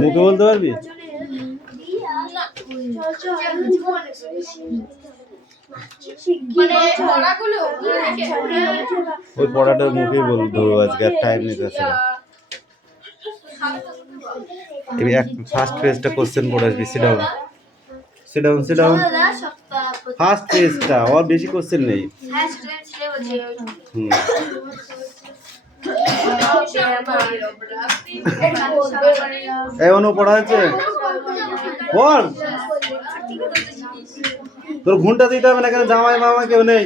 মুখে বলতে পারবি? ওই পড়াটা মুখেই বলতে হবে আজকে, আর টাইম নিতে আছে। ফার্স্ট পেজটা কোশ্চেন পড়ে আসবি। Sit down, sit down, sit down. First পেজটা, আর বেশি কোশ্চেন নেই। এমনও পড়া হয়েছে? বল, তোর ঘুমটা দিতে হবে না, এখানে জামাই মামা কেউ নেই।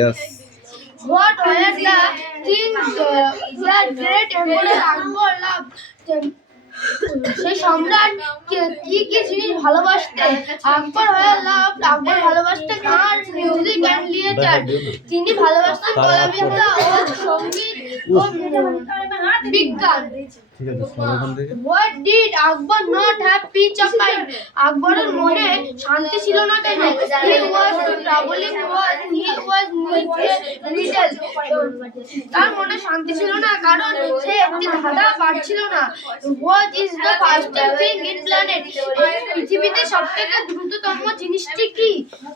Yes. What were the things that great emperor Akbar loved? সেই সম্রাট কি কি জিনিস ভালোবাসতেন? আকবর আকবর ভালোবাসতেন আর্ট, মিউজিক এন্ড লিটারেচার। তিনি ভালোবাসতেন কলাবিদ্যা ও সঙ্গীত ও বিজ্ঞান। What did Akbar not have peace of mind? আকবরের মনে শান্তি ছিল না কেন? He was traveling, he was little. তার মনে শান্তি ছিল না কারণ সে একটি ধাঁধা পারছিল না। What is the fastest thing in planet? পৃথিবীতে সবথেকে দ্রুততম জিনিসটি কি?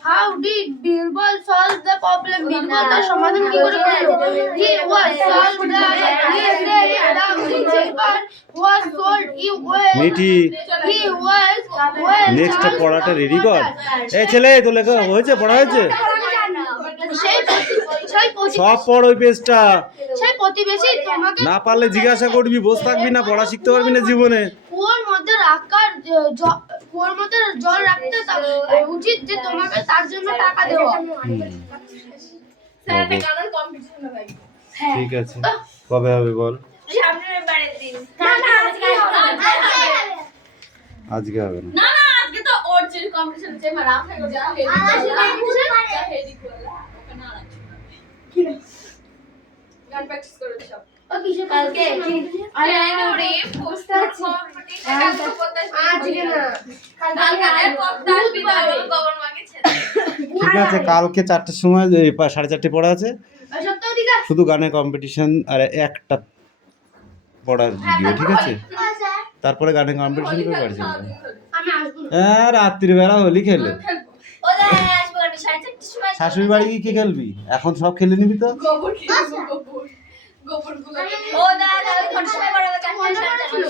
How did Birbal solve the problem? Birbal তার সমাধান কি করে করলো? He was solved the was told he was Mithi, he was well next পড়াটা রেডি কর। এই ছেলে, তো লেখা হয়েছে, পড়া হয়েছে? সব পড় ওই পেজটা। সেই প্রতিবেশী তোমাকে না পারলে জিজ্ঞাসা করবি, বস থাকবি না, পড়া শিখতে পারবি না জীবনে। কুয়োর মধ্যে জল রাখতে উচিত যে তোমাকে তার জন্য টাকা দেওয়া। ঠিক আছে, কবে হবে বল? আজকে হবে না। না না, আজকে তো অর্জুন কম্পিটিশন আছে, মারা থাকো যা হেডি ওখানে আর কি না গান প্র্যাকটিস করো সব। ও কিসে কালকে? আরে ওরে পোস্টার কম্পিটিশন কালকে করতে আজকে না, কালকে পোস্টার বিদায় গগন মাকে ছেড়ে। ঠিক আছে, কালকে 4টার সময় 4:30 পড়া আছে। শুধু গানের কম্পিটিশন আর একটা পড়ার ভিডিও, ঠিক আছে? তারপরে গানের কম্পিটিশন করে পারছি না। হ্যাঁ, রাত্রিবেলা হোলি খেলে শাশুড়ি বাড়ি কি খেলবি? এখন সব খেলে নিবি তো।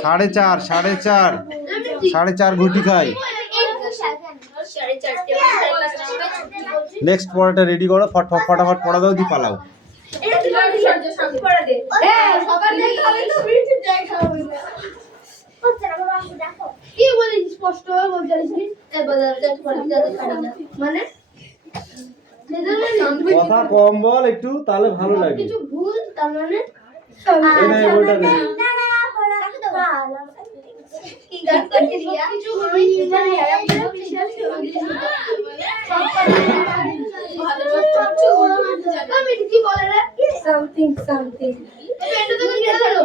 4:30 ঘুটি খাই। নেক্সট পড়াটা রেডি করো, ফটাফট পড়া দাও, দি পালাও। কি বলিস? স্পষ্ট বলতে মানে কথা কম বল একটু, তাহলে ভালো লাগে। কিছু ভুল তার মানে কি গান করতে দিয়া কিছু আমি কি বলে রে? সামথিং এটা তো কি হলো?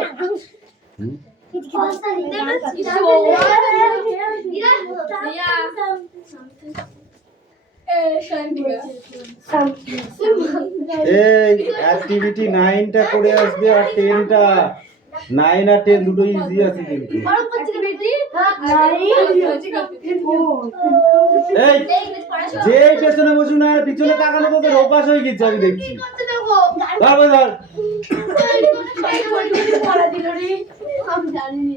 এই অ্যাক্টিভিটি 9টা করে আসবে আর 10টা। 9 আর 10 দুটো ইজি আছে কিন্তু। এই যে পেছনে বসু না, পিছনে তাকানো তো তোর অভ্যাস হয়ে গেছে, আমি দেখছি। ধর আমি জানি না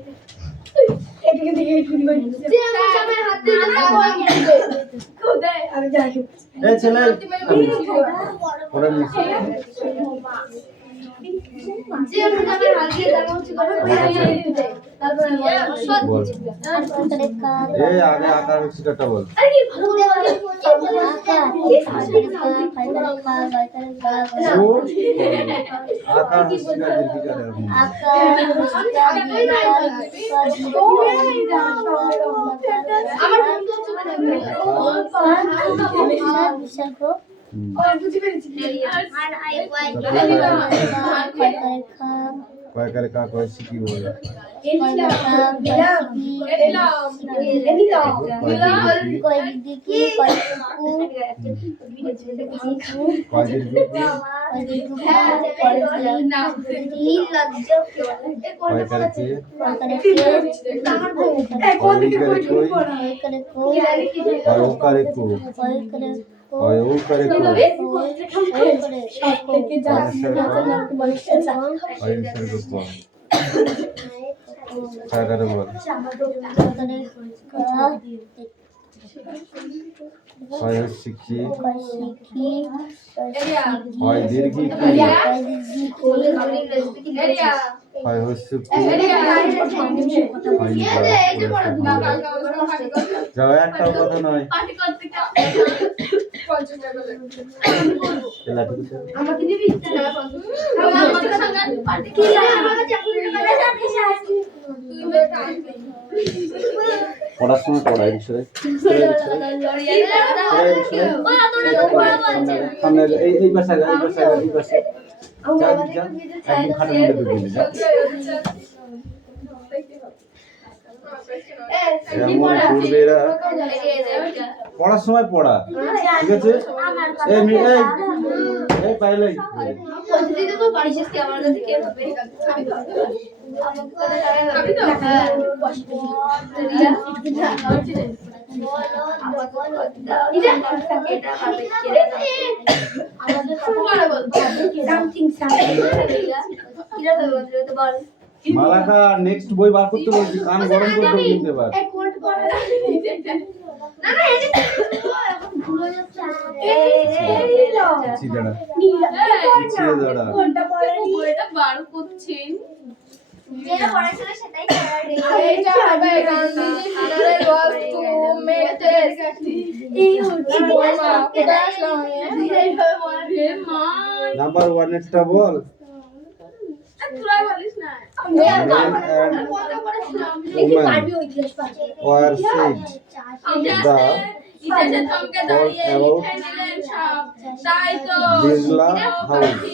এদিকে দিকে শুনি ভাই যে আমি চাপের হাত দিয়ে কোথায় আমি জানি। এই ছেলে পড়া নিছি যে আমি চাপের হাত দিয়ে দেখা হচ্ছে করে তারপরে বল এই আগে আকার শিকারটা বল। আরে কি ভালো করে আকার শিকার বুঝে পেরেছি কয় করে কা কয় শিখি বলে কয় দিন কয় করে কি কয় করে কই কয় ও করে কো কয় ও করে কো কয় করে বল কয় শিখি কয় দীর্ঘি কি কয় হসুকি যাও একটাও কথা নয় আমাকে দিবি পড়াশোনা পড়াই বিষয়ে এই বাসায় একদম খাটের মধ্যে ঢুকিয়ে যা এমন করবে এরা পড়ার সময় পড়া ঠিক আছে এই পাইলাই মালাকা নেক্সট বই বার করতে বলছি কান গরম করে কিনতে পার নাম্বার 1 এরটা বল women were said Birla House.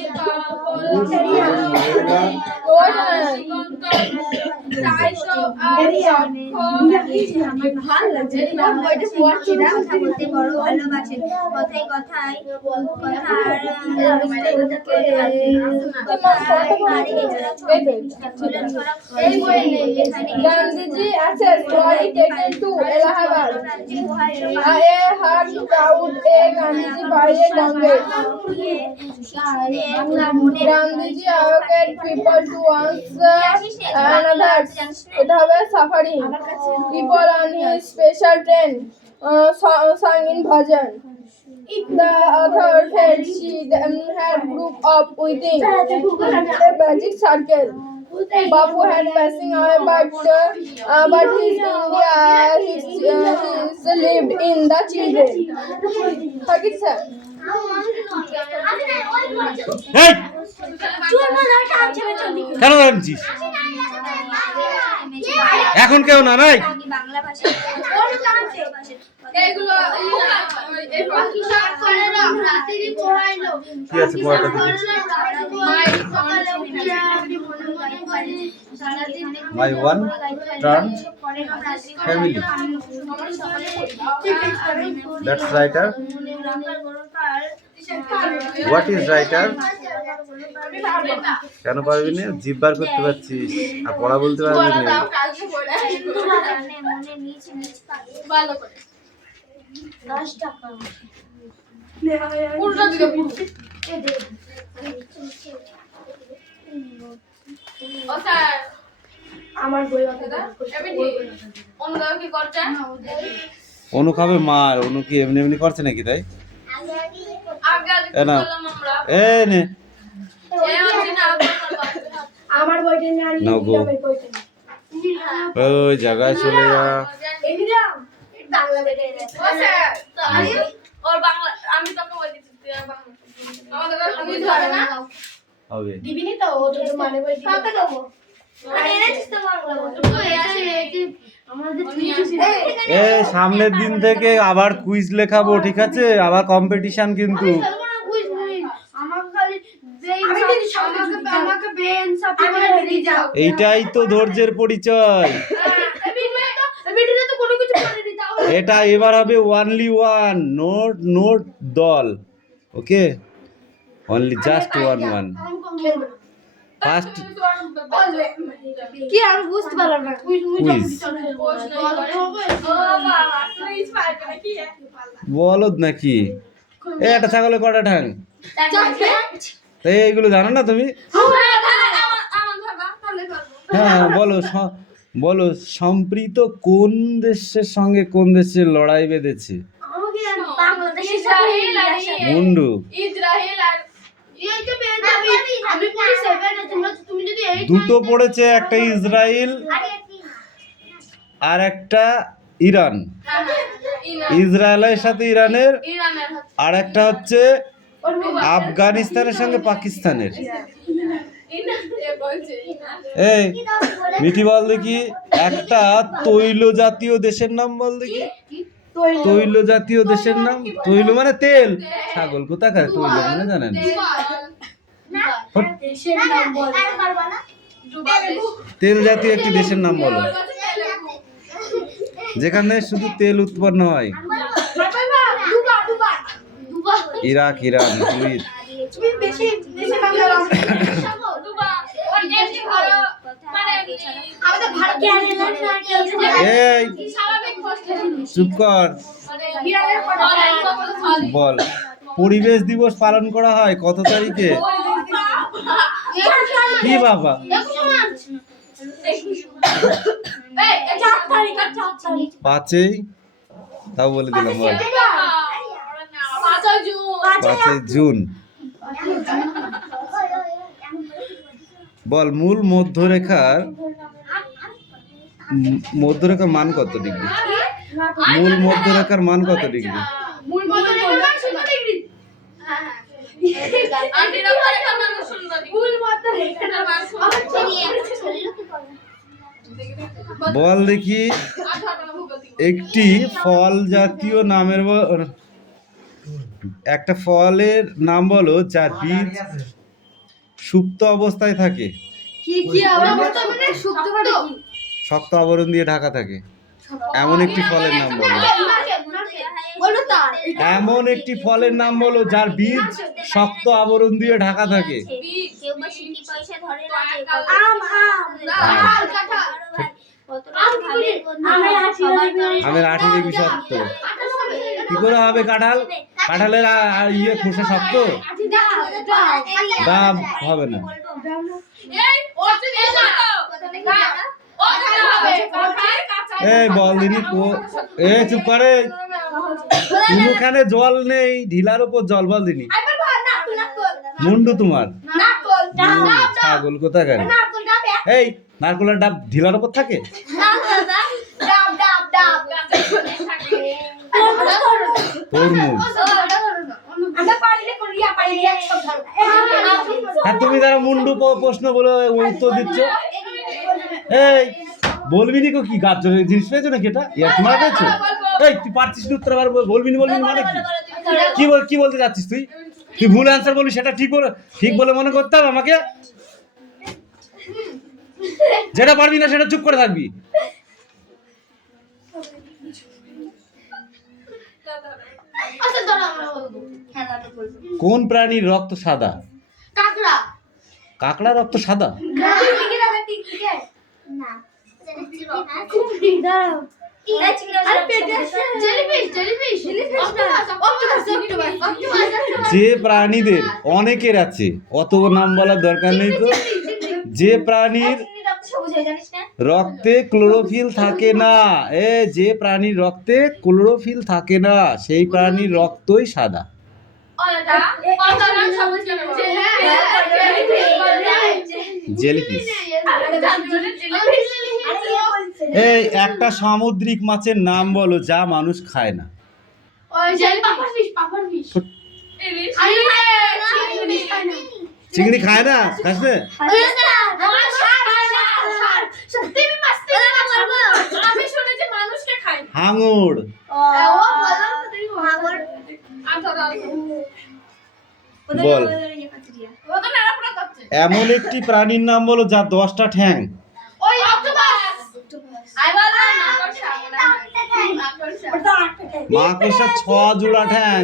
Gandhiji access body taken to Allahabad. A heart crowd a Gandhiji by a Gange. Gandhiji awakened people to answer another without suffering. People on his special train sang in bhajan. The other felt she had group up within a magic circle. Babu had passing away, but his India, his lived in the children. Hakit sir. এই কেন নামছিস এখন কেউ না নাই বাংলা ভাষা এগুলো এই পাখি সব করে না রাতেরই পড়াইলো কি আছে পড়াটা দেখি My one turn family. That's writer. What is writer? কেন পারবি না জিভ বার করতে পারছিস আর পড়া বলতে পারবি না ভালো করে 10 টাকা পুরোটা দিলে পুরো ও স্যার আমার বই দাদা আমি ঠিক অন্য কি করছে অনু খাবে মার অনু কি এমনি এমনি করছে নাকি তাই আগে না বললাম আমরা এ নে আমার বইটা নিয়ে আর ওই জায়গায় চলে যা বাংলা বেটে ও স্যার ওর বাংলা আমি তোকে বলে দিচ্ছি তুই আর বাংলা আমাদের আমি ধরে না হবে দিবিনি তো ও তো মানে বই কত দেবো এ সামনের দিন থেকে আবার কুইজ লেখাবো, ঠিক আছে? আবার কম্পিটিশন কিন্তু। এইটাই তো ধৈর্যের পরিচয়। এটা এবার হবে অনলি ওয়ান, নোট নোট দল, okay? Only just one. First কি আমি বুঝতে পারলাম না। কুইজ বলদ নাকি? একটা ছাগলে কটা ঠ্যাং? এইগুলো জানো না তুমি? হ্যাঁ বলো, বলো সম্প্রীত কোন দেশের সঙ্গে কোন দেশের লড়াই বেঁধেছে? মুন্ডু। দুটো পড়েছে, একটা ইসরায়েল আর একটা ইরান। ইসরায়েলের সাথে ইরানের, আর একটা হচ্ছে আফগানিস্তানের সঙ্গে পাকিস্তানের। এই মিঠি বল দেখি একটা তৈল জাতীয় দেশের নাম বল দেখি। তৈল জাতীয় দেশের নাম? তৈল মানে তেল। ছাগল কোথাকার তৈল মানে জানেন? তেল জাতীয় একটি দেশের নাম বলো যেখানে শুধু তেল উৎপন্ন হয়। Iraq, Iran, Kuwait. এই চুপ কর। বল পরিবেশ দিবস পালন করা হয় কত তারিখে? কি বাবা? 5ই, তাও বলে দিলাম। বল 5ই জুন। বল মূল মধ্যরেখার মান কত ডিগ্রি? মূল মধ্যরেখার মান কত ডিগ্রি? বল দেখি একটি ফল জাতীয় নামের একটা ফলের নাম বলো যার বীজ সুপ্ত অবস্থায় থাকে। শক্ত আবরণ দিয়ে ঢাকা থাকে এমন একটি ফলের নাম বলো। এমন একটি ফলের নাম বলো যার বীজ শক্ত আবরণ দিয়ে ঢাকা থাকে। আমের আঠি দেখবি শক্ত। কি করে হবে কাঁঠাল? কাঁঠালের ইয়ে খোসা শক্ত, ডাব হবে না। এই বল দিনি চুপ করে। কোনখানে জল নেই, ঢিলার উপর জল। বল দিনি মুন্ডু তোমার ছাগল কোথাকার? এই নারকলের ডাব ঢিলার উপর থাকে? তুমি যারা মুন্ডু প্রশ্ন বলে উত্তর দিচ্ছ, এই বলবি নি কি গাছ জিনিস পেয়েছো নাকি? এটা তোমার পেয়েছো? এই তুই পারছিস না উত্তর, আবার বলবি নি মানে কি? কি বলতে যাচ্ছিস তুই? তুই ভুল অ্যান্সার বলবি, সেটা ঠিক বলে মনে করতে হবে আমাকে। যেটা পারবি না সেটা চুপ করে থাকবি। কোন প্রাণীর রক্ত সাদা? কাকড়া রক্ত সাদা? যে প্রাণীদের অনেকের আছে, অত নাম বলার দরকার নেই তো। যে প্রাণীর রক্তে ক্লোরোফিল থাকে না, যে প্রাণীর রক্তে ক্লোরোফিল থাকে না সেই প্রাণীর রক্তই সাদা। জেলিফিশ। এই একটা সামুদ্রিক মাছের নাম বলো যা মানুষ খায় না। চিংড়ি খায় না? খাস না? হাঙর। বল এমন একটি প্রাণীর নাম বলো যার 10টা ঠ্যাং। মাকড়সা 6 জোড়া ঠ্যাং,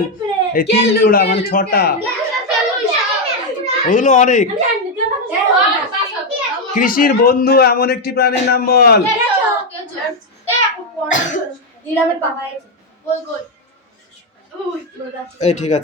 এই 3 জোড়া মানে 6টা। ওগুলো অনেক। কৃষির বন্ধু এমন একটি প্রাণীর নাম বল। এই ঠিক আছে।